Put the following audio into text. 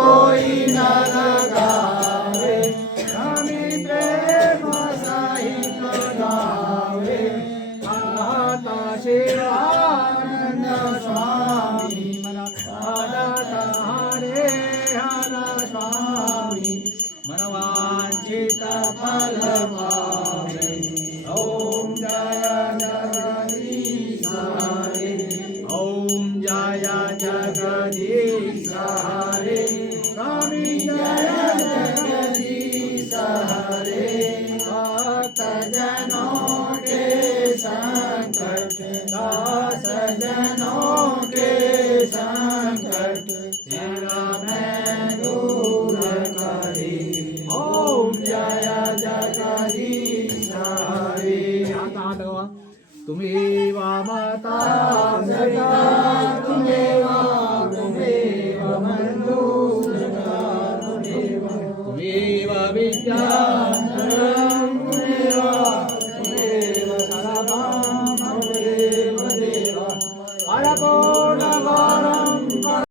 कोई न लगावे स्वामी प्रेम सहित गावे आता शिवानंद स्वामी पादत हरे हर स्वामी मनवांचित फल पावे ओम जय जगदीश हरे ओम जय जगदीश हरे स्वामी जय जगदीश हरे भक्त जनों के संकट दास जनों के संकट तेरा मैं दूर करे ओम जय जगदीश हरे आता तुम्ही वामता सरिता तुमेव बंधू तुमेव विद्या